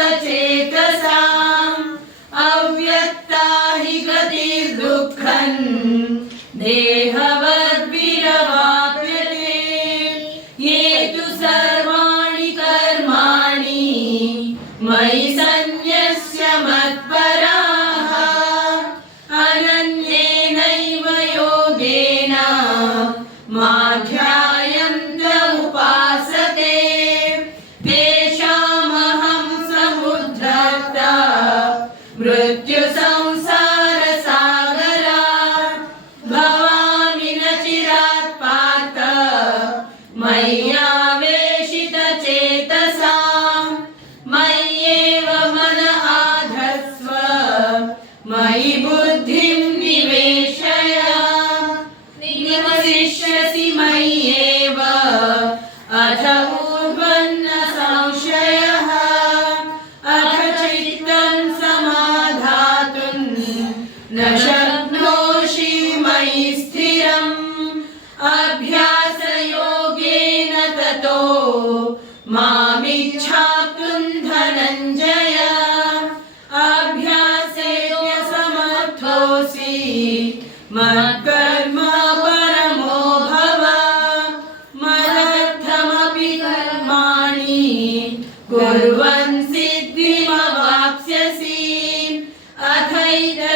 the day. मय्येव। अथ ऊर्ध्वन्न संशयः। अथ चित्तम् समाधातुं न शक्नोषि मयि स्थिरम्। अभ्यासयोगेन ततो मा कुर्वन् सिद्धिमवाप्स्यसि। अथैतदप्यशक्नोऽसि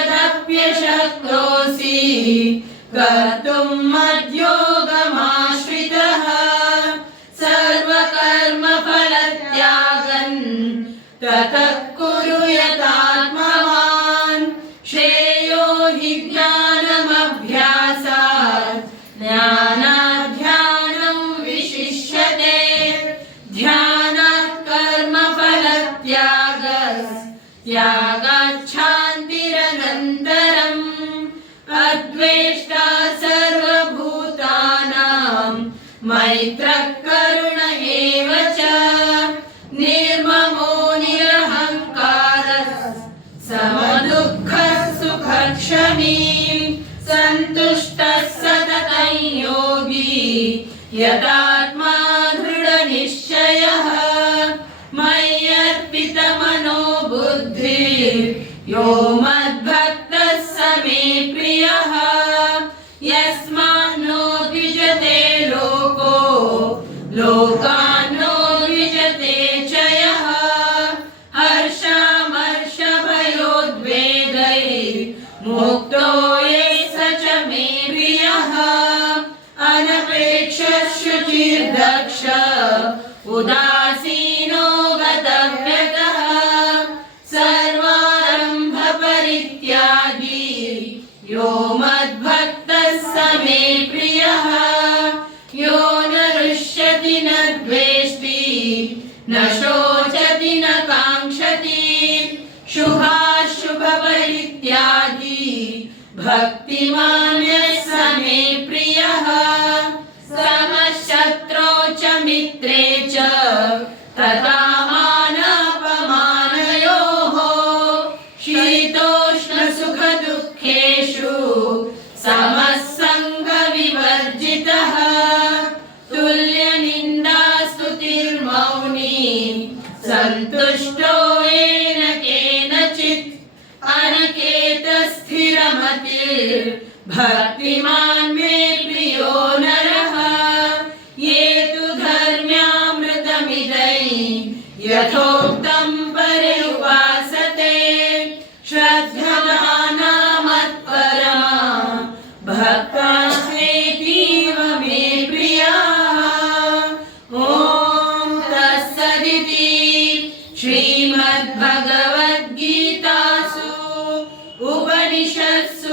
कर्तुम् मद्योगमाश्रितः। सर्वकर्मफलत्यागन्। ततः कुरु यतात्मवान् त्यागाच्छान्तिरनन्तरम् अद्वेष्टा सर्वभूतानां मैत्रः करुण एव च निर्ममो निरहङ्कारः समदुःखः सुखक्षमी सन्तुष्टः सततं योगी यदात्मा दृढनिश्चयः बुद्धिर्यो मद्भक्तः मे प्रियः। यस्मान्नो द्विजते लोको, लोकान्नो द्विजते च यः हर्षामर्षभयोद्वेगैर्मुक्तो ये स च मे प्रियः। अनपेक्षशुचिर्दक्ष उदासीनो यो मद्भक्तः स मे प्रियः यो न न द्वेष्टि न शोचति न भक्तिमान् सन्तुष्टो येन केनचित् अनिकेतस्थिरमतिर्भक्तिमान् मे प्रियो नरः। ये तु धर्म्यामृतमिदै यथोक्तं श्रीमद्भगवद्गीतासु उपनिषत्सु